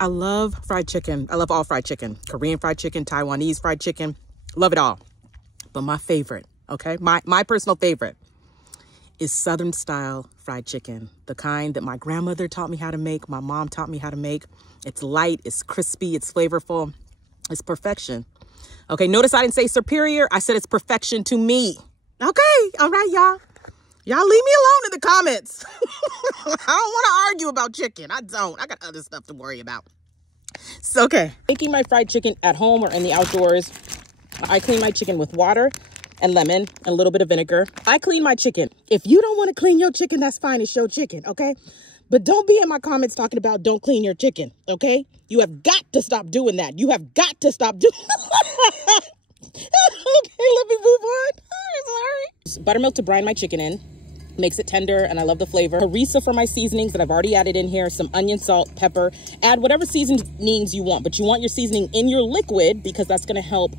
I love fried chicken. I love all fried chicken. Korean fried chicken, Taiwanese fried chicken. Love it all. But my favorite, okay, my personal favorite is Southern style fried chicken. The kind that my grandmother taught me how to make. My mom taught me how to make. It's light, it's crispy, it's flavorful. It's perfection. Okay, notice I didn't say superior. I said it's perfection to me. Okay, all right, y'all. Y'all leave me alone in the comments. I don't want to argue about chicken. I don't. I got other stuff to worry about. So, okay. Making my fried chicken at home or in the outdoors, I clean my chicken with water and lemon and a little bit of vinegar. I clean my chicken. If you don't want to clean your chicken, that's fine. It's your chicken, okay? But don't be in my comments talking about don't clean your chicken, okay? You have got to stop doing that. You have got to stop doing Okay, let me move on. Sorry. Buttermilk to brine my chicken in. Makes it tender, and I love the flavor. Harissa for my seasonings that I've already added in here. Some onion, salt, pepper. Add whatever seasonings you want, but you want your seasoning in your liquid because that's going to help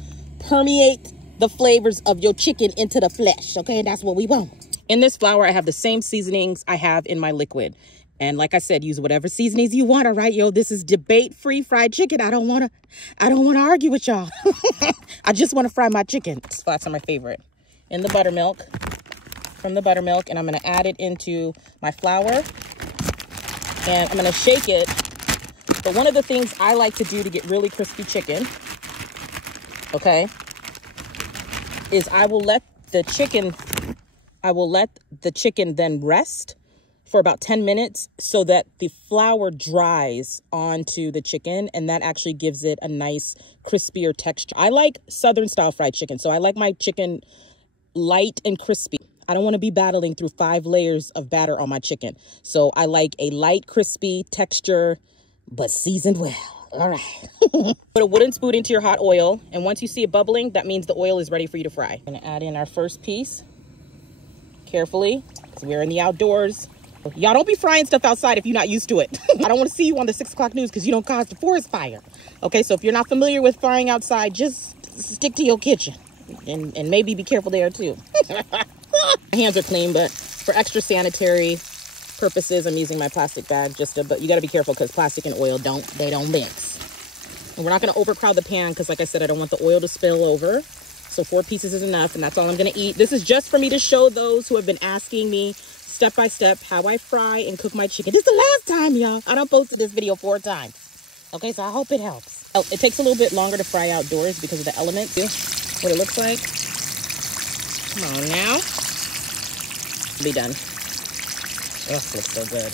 permeate the flavors of your chicken into the flesh, okay? That's what we want. In this flour, I have the same seasonings I have in my liquid. And like I said, use whatever seasonings you want, all right? Yo, this is debate-free fried chicken. I don't want to argue with y'all. I just want to fry my chicken. Flats are my favorite. In the buttermilk. From the buttermilk, and I'm going to add it into my flour, and I'm going to shake it. But one of the things I like to do to get really crispy chicken, okay, is I will let the chicken then rest for about 10 minutes so that the flour dries onto the chicken, and that actually gives it a nice crispier texture. I like Southern style fried chicken, so I like my chicken light and crispy. I don't want to be battling through 5 layers of batter on my chicken. So I like a light, crispy texture, but seasoned well. All right. Put a wooden spoon into your hot oil. And once you see it bubbling, that means the oil is ready for you to fry. I'm going to add in our first piece carefully because we're in the outdoors. Y'all don't be frying stuff outside if you're not used to it. I don't want to see you on the 6 o'clock news because you don't cause the forest fire. Okay, so if you're not familiar with frying outside, just stick to your kitchen and maybe be careful there too. My hands are clean, but for extra sanitary purposes, I'm using my plastic bag but you got to be careful because plastic and oil don't mix. And we're not going to overcrowd the pan because, like I said, I don't want the oil to spill over. So 4 pieces is enough, and that's all I'm going to eat. This is just for me to show those who have been asking me step by step how I fry and cook my chicken. This is the last time, y'all. I done posted this video 4 times. Okay, so I hope it helps. Oh, it takes a little bit longer to fry outdoors because of the elements. See what it looks like? Come on now. Be done. Oh, this looks so good.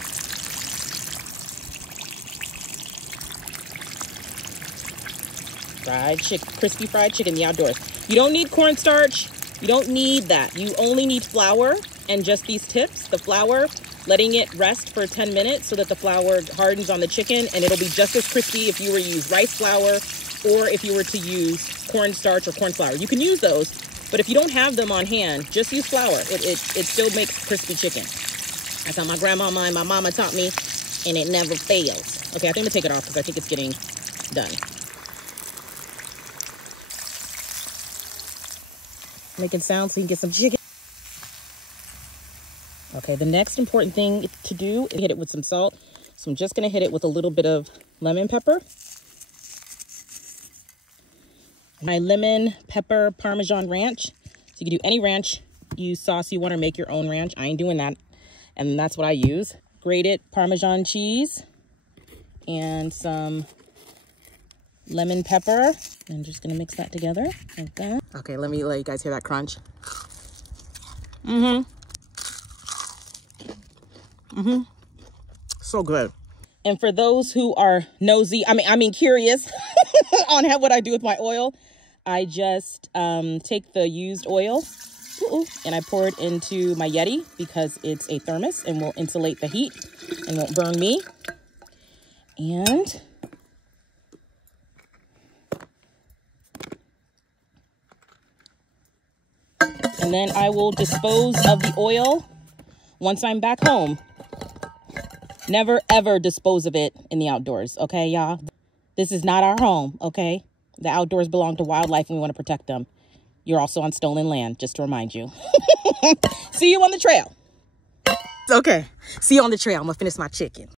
Fried chicken, crispy fried chicken in the outdoors. You don't need cornstarch. You don't need that. You only need flour and just these tips. The flour, letting it rest for 10 minutes so that the flour hardens on the chicken, and it'll be just as crispy if you were to use rice flour or if you were to use cornstarch or corn flour. You can use those. But if you don't have them on hand, just use flour. It still makes crispy chicken. That's how my grandmama and my mama taught me, and it never fails. Okay, I think I'm going to take it off because I think it's getting done. Making sound so you can get some chicken. Okay, the next important thing to do is hit it with some salt. So I'm just going to hit it with a little bit of lemon pepper. My lemon pepper Parmesan ranch. So you can do any ranch sauce you want or make your own ranch. I ain't doing that. And that's what I use. Grated Parmesan cheese and some lemon pepper. I'm just gonna mix that together like that. Okay, let me let you guys hear that crunch. So good. And for those who are nosy, I mean curious on what I do with my oil, I just take the used oil and I pour it into my Yeti because it's a thermos and will insulate the heat and won't burn me. And then I will dispose of the oil once I'm back home. Never, ever dispose of it in the outdoors, okay, y'all? This is not our home, okay? The outdoors belong to wildlife and we want to protect them. You're also on stolen land, just to remind you. See you on the trail. Okay, see you on the trail. I'm going to finish my chicken.